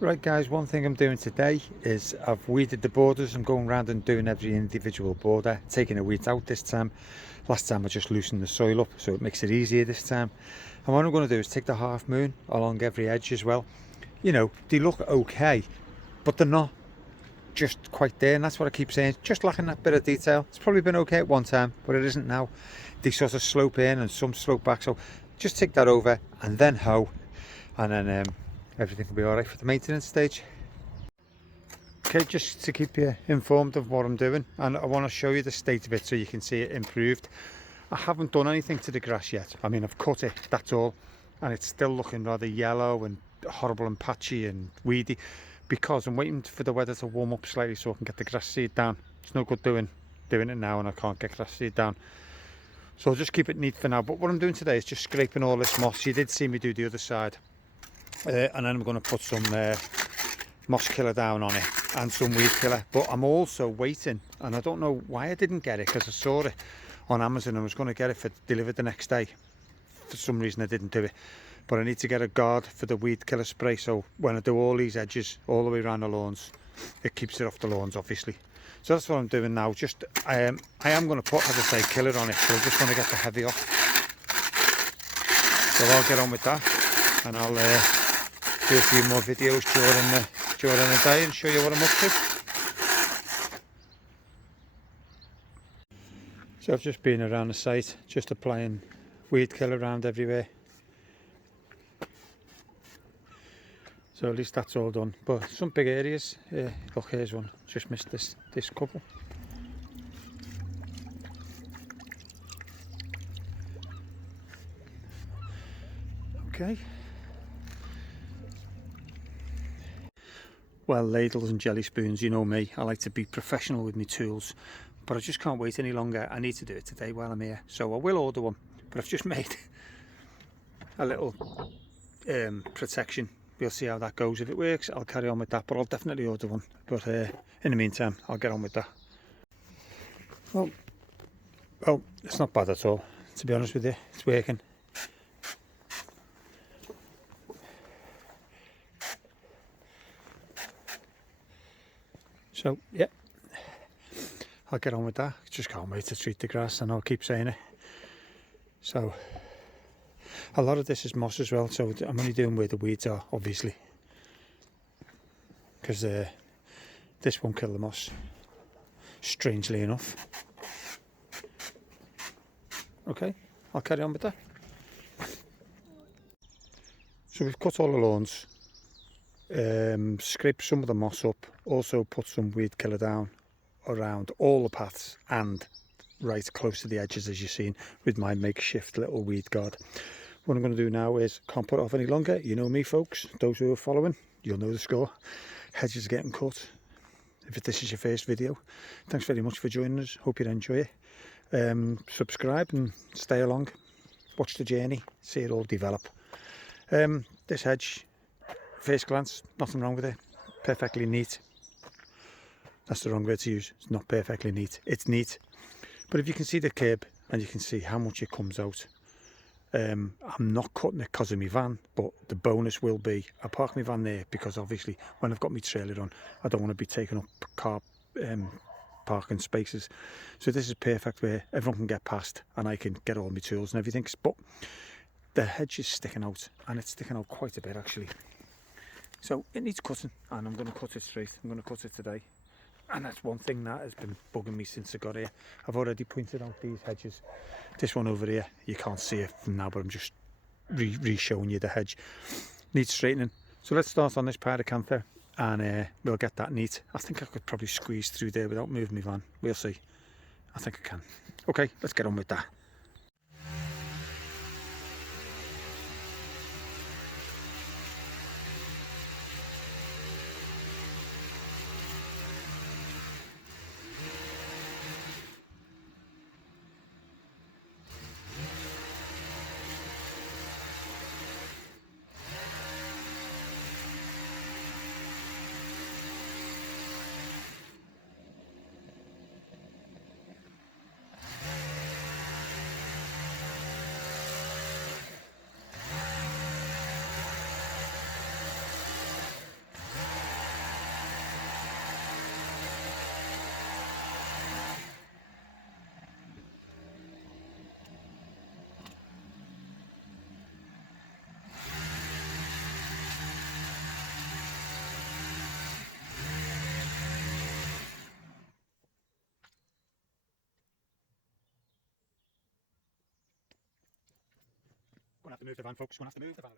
Right guys, one thing I'm doing today is I've weeded the borders. I'm going around and doing every individual border, taking the weeds out this time. Last time I just loosened the soil up, so it makes it easier this time. And what I'm going to do is take the half moon along every edge as well. You know, they look okay, but they're not just quite there, and that's what I keep saying, just lacking that bit of detail. It's probably been okay at one time, but it isn't now. They sort of slope in and some slope back, so just take that over and then hoe, and then everything will be all right for the maintenance stage. Okay, just to keep you informed of what I'm doing, and I want to show you the state of it so you can see it improved. I haven't done anything to the grass yet. I mean, I've cut it, that's all, and it's still looking rather yellow and horrible and patchy and weedy because I'm waiting for the weather to warm up slightly so I can get the grass seed down. It's no good doing it now and I can't get grass seed down. So I'll just keep it neat for now. But what I'm doing today is just scraping all this moss. You did see me do the other side. And then I'm going to put some moss killer down on it and some weed killer. But I'm also waiting, and I don't know why I didn't get it, because I saw it on Amazon and I was going to get it for delivered the next day. For some reason I didn't do it. But I need to get a guard for the weed killer spray, so when I do all these edges all the way around the lawns, it keeps it off the lawns obviously. So that's what I'm doing now. Just I am going to put, as I say, killer on it, so I just want to get the heavy off. So I'll get on with that, and I'll do a few more videos during the day and show you what I'm up to. So I've just been around the site, just applying weed killer around everywhere. So at least that's all done. But some big areas, look, here's one, just missed this couple. Okay. Well, ladles and jelly spoons, you know me, I like to be professional with my tools, but I just can't wait any longer. I need to do it today while I'm here, so I will order one. But I've just made a little protection. We'll see how that goes. If it works, I'll carry on with that, but I'll definitely order one. But in the meantime, I'll get on with that. Well, it's not bad at all, to be honest with you. It's working. So yeah, I'll get on with that. Just can't wait to treat the grass, and I'll keep saying it. So a lot of this is moss as well, so I'm only doing where the weeds are, obviously, because this won't kill the moss, strangely enough. Okay, I'll carry on with that. So we've cut all the lawns, scraped some of the moss up, also put some weed killer down around all the paths and right close to the edges, as you've seen, with my makeshift little weed guard. What I'm going to do now is, can't put it off any longer. You know me, folks, those who are following, you'll know the score. Hedges are getting cut. If this is your first video, thanks very much for joining us. Hope you enjoy it. Subscribe and stay along. Watch the journey, see it all develop. This hedge, first glance, nothing wrong with it. Perfectly neat. That's the wrong word to use. It's not perfectly neat. It's neat. But if you can see the curb and you can see how much it comes out, I'm not cutting it because of my van, but the bonus will be I park my van there because obviously when I've got my trailer on, I don't want to be taking up car parking spaces. So this is perfect where everyone can get past and I can get all my tools and everything. But the hedge is sticking out, and it's sticking out quite a bit actually. So it needs cutting, and I'm going to cut it straight. I'm going to cut it today. And that's one thing that has been bugging me since I got here. I've already pointed out these hedges. This one over here, you can't see it from now, but I'm just re-showing you the hedge. Needs straightening. So let's start on this pyracantha, and we'll get that neat. I think I could probably squeeze through there without moving my van. We'll see. I think I can. Okay, let's get on with that. Gonna have to move the van, folks. Gonna have to move the van.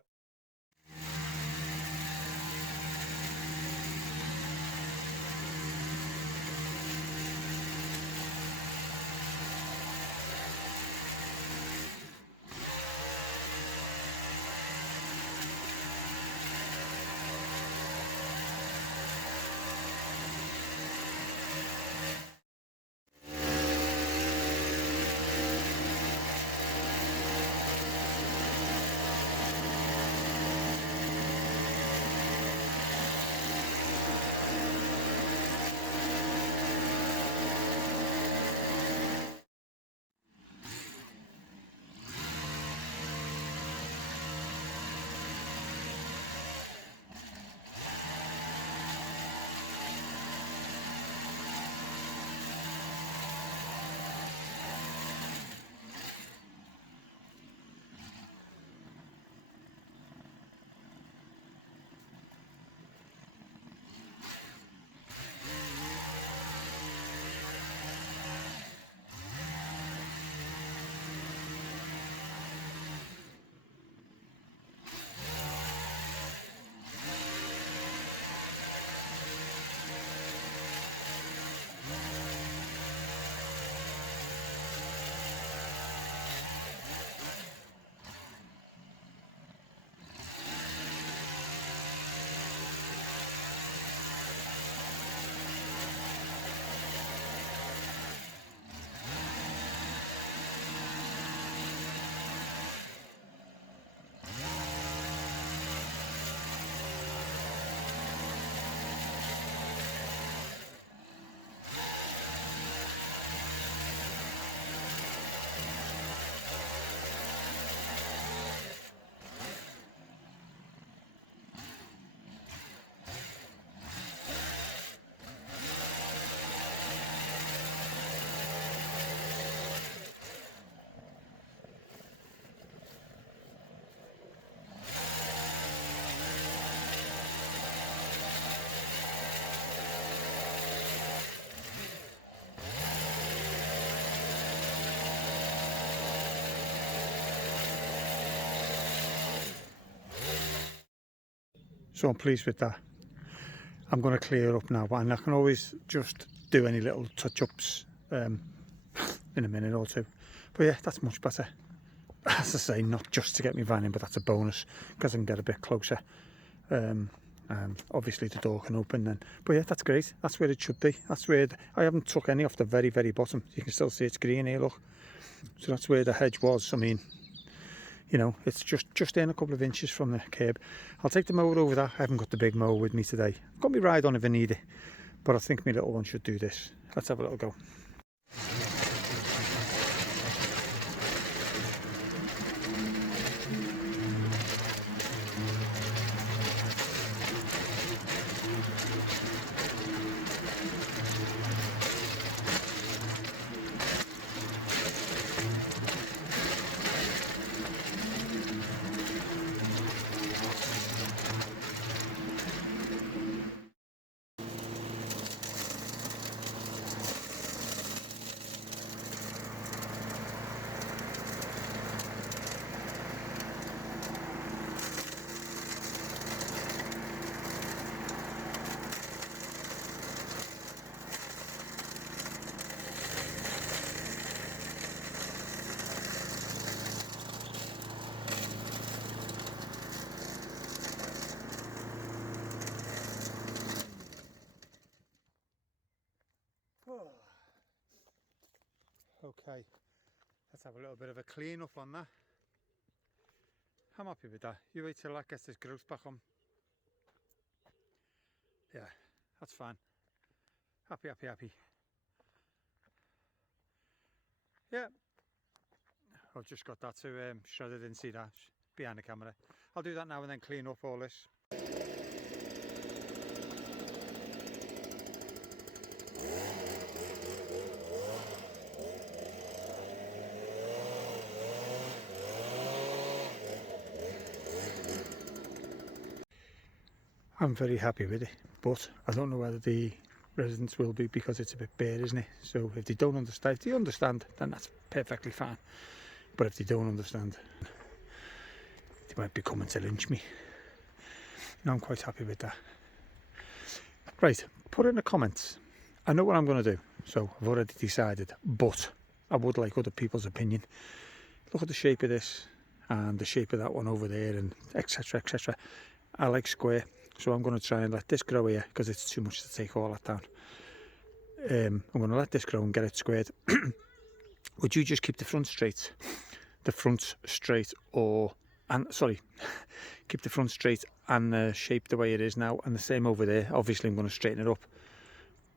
So I'm pleased with that. I'm going to clear up now, and I can always just do any little touch-ups in a minute or two. But yeah, that's much better. As I say, not just to get my van in, but that's a bonus because I can get a bit closer. Obviously the door can open then. But yeah, that's great. That's where it should be. That's where I haven't took any off the very, very bottom. You can still see it's green here, look. So that's where the hedge was. I mean, you know, it's just in a couple of inches from the curb. I'll take the mower over that. I haven't got the big mower with me today. I've got my ride on if I need it, but I think my little one should do this. Let's have a little go. Okay, let's have a little bit of a clean up on that. I'm happy with that. You wait till that gets this growth back on. Yeah, that's fine. Happy, happy, happy. Yeah, I've just got that to shred. I didn't see that behind the camera. I'll do that now and then clean up all this. I'm very happy with it, but I don't know whether the residents will be, because it's a bit bare, isn't it? So if they don't understand, if they understand, then that's perfectly fine. But if they don't understand, They might be coming to lynch me. I'm quite happy with that. Right, put in the comments. I know what I'm going to do, so I've already decided, but I would like other people's opinion. Look at the shape of this and the shape of that one over there, and etc, etc. I like square, so I'm going to try and let this grow here because it's too much to take all that down. I'm going to let this grow and get it squared. Would you just keep the front straight? Keep the front straight and the shape the way it is now, and the same over there. Obviously I'm going to straighten it up,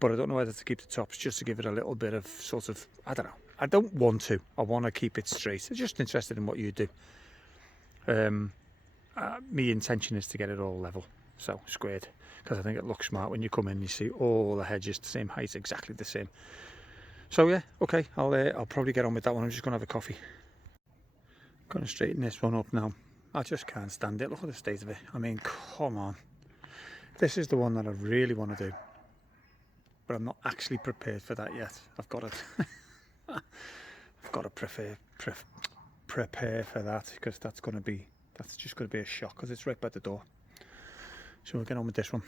but I don't know whether to keep the tops just to give it a little bit of sort of, I don't know. I don't want to. I want to keep it straight. I'm just interested in what you do. My intention is to get it all level, so squared, because I think it looks smart when you come in and you see all the hedges the same height, exactly the same. So yeah, okay, I'll probably get on with that one. I'm just going to have a coffee. Going to straighten this one up now. I just can't stand it. Look at the state of it. I mean, come on. This is the one that I really want to do, but I'm not actually prepared for that yet. I've got to I've got to prepare for that, because that's just going to be a shock, because it's right by the door. So we'll get on with this one.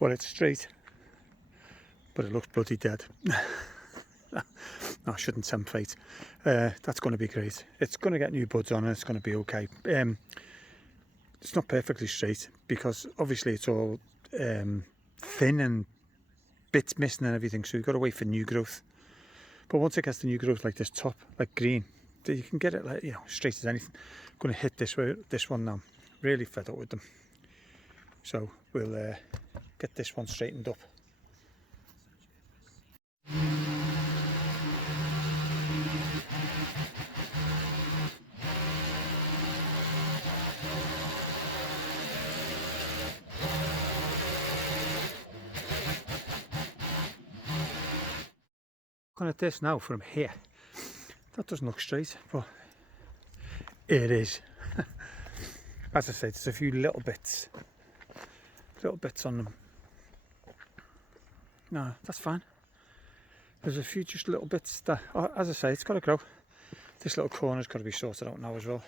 Well, it's straight, but it looks bloody dead. No, I shouldn't tempt fate. That's going to be great. It's going to get new buds on and it's going to be okay. It's not perfectly straight because obviously it's all thin and bits missing and everything, so you've got to wait for new growth. But once it gets the new growth like this top, like green, you can get it like, you know, straight as anything. I'm going to hit this one now. Really fed up with them. So we'll get this one straightened up. Looking at this now from here, that doesn't look straight, but it is. As I said, there's a few little bits on them. No, that's fine. There's a few just little bits that, as I say, it's got to grow. This little corner's got to be sorted out now as well.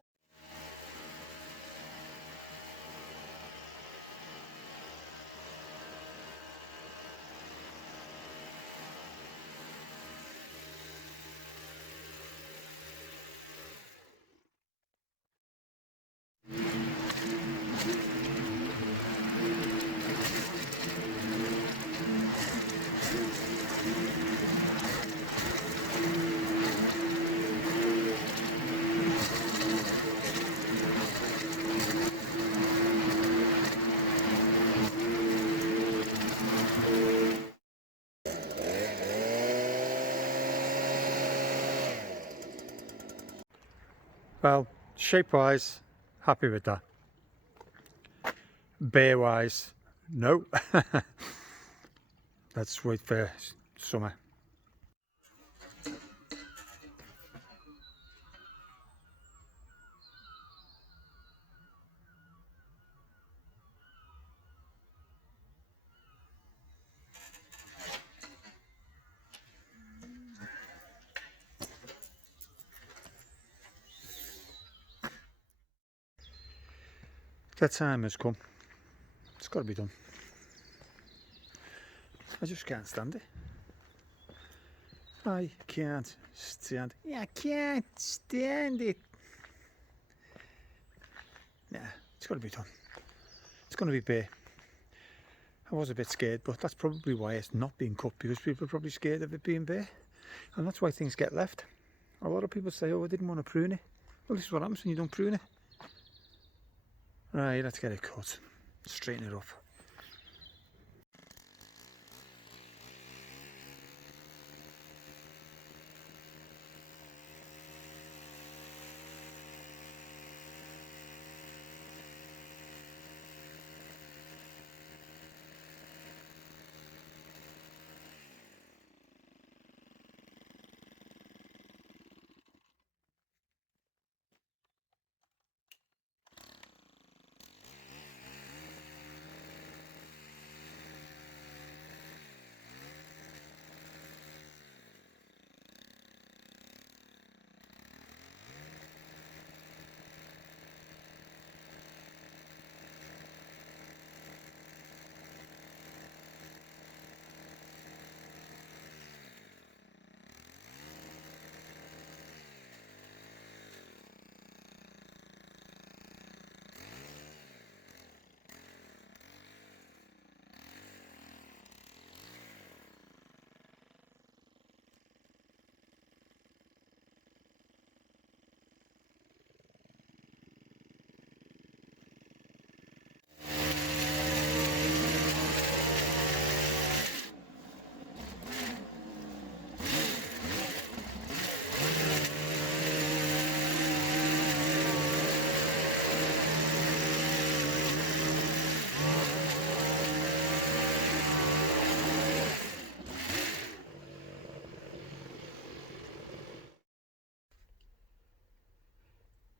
Well, Shape wise, happy with that. Bear wise, no. Let's wait for summer. That time has come. It's got to be done. I just can't stand it. I can't stand it. Yeah, I can't stand it. Nah, it's got to be done. It's going to be bare. I was a bit scared, but that's probably why it's not being cut, because people are probably scared of it being bare. And that's why things get left. A lot of people say, oh, I didn't want to prune it. Well, this is what happens when you don't prune it. Right, let's get it cut. Straighten it up.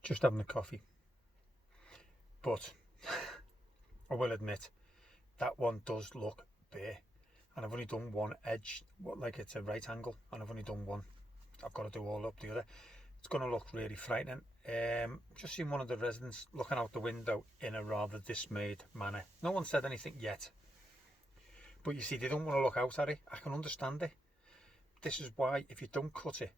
Just having a coffee. But I will admit, that one does look bare. And I've only done one edge, like it's a right angle, and I've only done one. I've got to do all up the other. It's going to look really frightening. Just seen one of the residents looking out the window in a rather dismayed manner. No one said anything yet. But you see, they don't want to look out at it. I can understand it. This is why, if you don't cut it,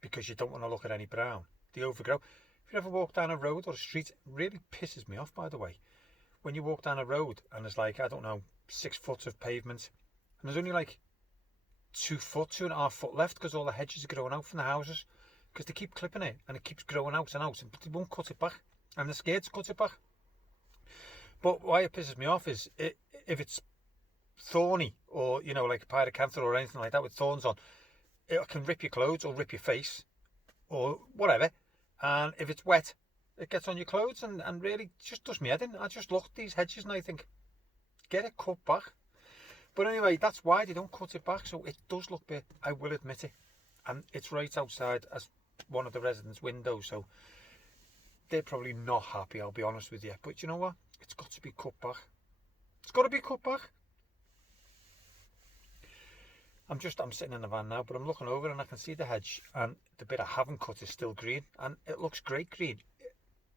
because you don't want to look at any brown, they overgrow. If you ever walk down a road or a street, it really pisses me off, by the way. When you walk down a road and there's like, I don't know, 6 foot of pavement, and there's only like 2 foot, 2.5 foot left, because all the hedges are growing out from the houses, because they keep clipping it and it keeps growing out and out, but they won't cut it back, and they're scared to cut it back. But why it pisses me off is if it's thorny, or you know, like a pyracantha or anything like that with thorns on, it can rip your clothes or rip your face or whatever. And if it's wet, it gets on your clothes and really just does me head in. I just look at these hedges and I think, get it cut back. But anyway, that's why they don't cut it back. So it does look bit, I will admit it. And it's right outside as one of the residents' windows, so they're probably not happy, I'll be honest with you. But you know what? It's got to be cut back. It's got to be cut back. I'm sitting in the van now, but I'm looking over and I can see the hedge, and the bit I haven't cut is still green, and it looks great green.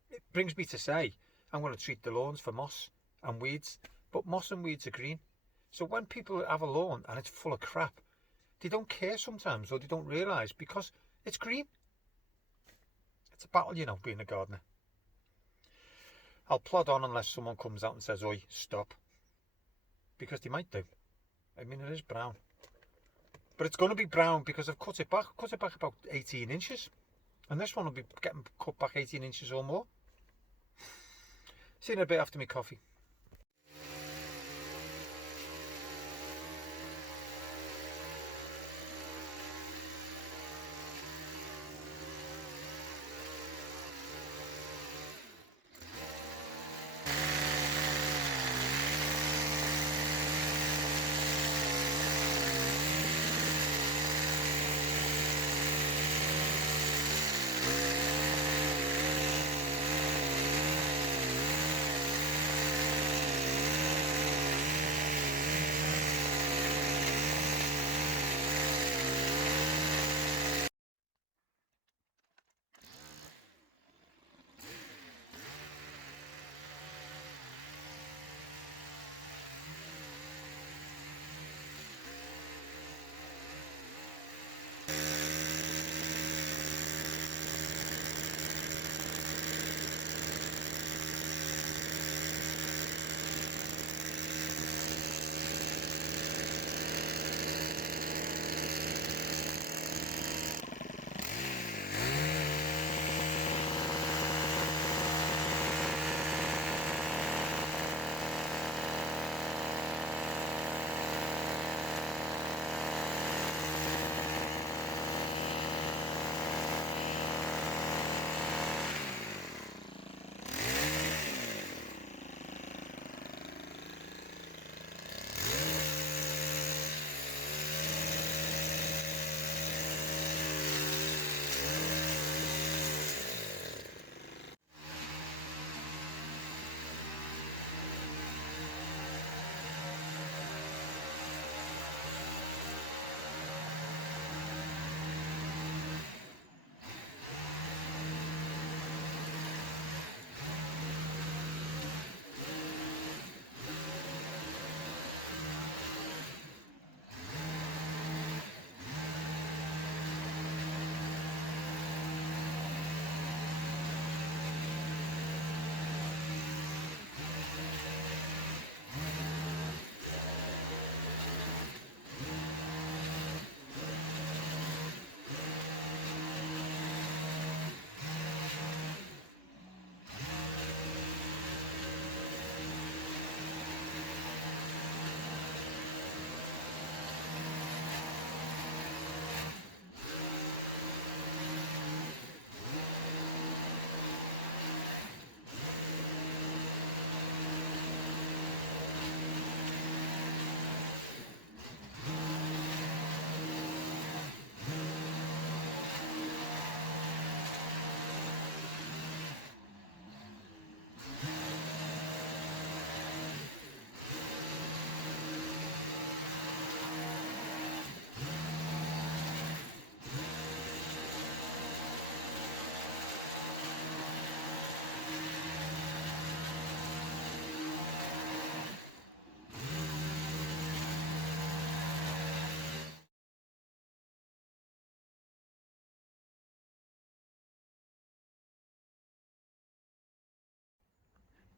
It brings me to say, I'm going to treat the lawns for moss and weeds, but moss and weeds are green. So when people have a lawn and it's full of crap, they don't care sometimes, or they don't realise, because it's green. It's a battle, you know, being a gardener. I'll plod on unless someone comes out and says, oi, stop. Because they might do. I mean, it is brown. But it's going to be brown because I've cut it back about 18 inches. And this one will be getting cut back 18 inches or more. See you in a bit after my coffee.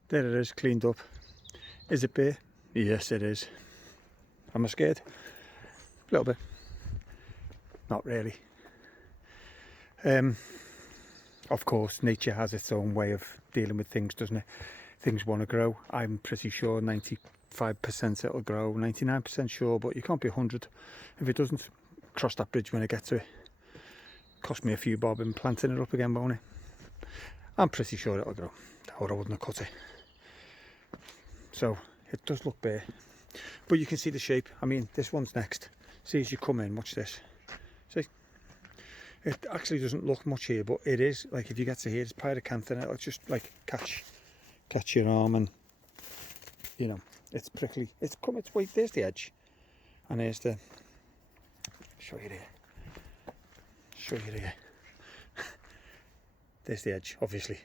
There it is, cleaned up. Is it bare? Yes, it is. Am I scared? A little bit. Not really. Of course, nature has its own way of dealing with things, doesn't it? Things want to grow. I'm pretty sure 95% it'll grow, 99% sure, but you can't be 100 if it doesn't. Cross that bridge when I get to it. Cost me a few bob in planting it up again, won't it? I'm pretty sure it'll grow, or I wouldn't have cut it. So it does look bare, but you can see the shape. I mean, this one's next. See, as you come in, watch this. See, it actually doesn't look much here, but it is. Like, if you get to here, it's pyracantha, and it'll just like catch your arm, and you know, it's prickly. It's wait, there's the edge, and there's the. Show you there. There's the edge, obviously.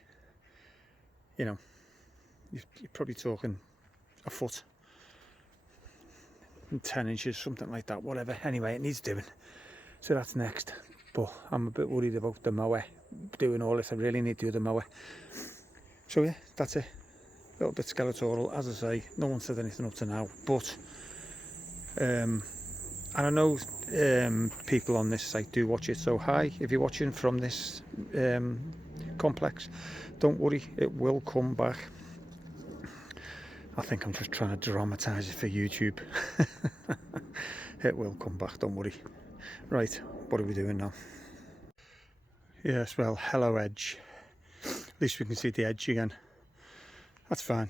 You know, you're probably talking a foot and 10 inches, something like that, whatever. Anyway, it needs doing. So that's next. But I'm a bit worried about the mower doing all this. I really need to do the mower. So yeah, that's it. A little bit skeletal, as I say. No one said anything up to now, but and I know people on this site do watch it, so hi, if you're watching from this complex, don't worry, it will come back. I think I'm just trying to dramatise it for YouTube. It will come back, don't worry. Right, what are we doing now? Yes, well, hello Hedge. At least we can see the edge again. That's fine.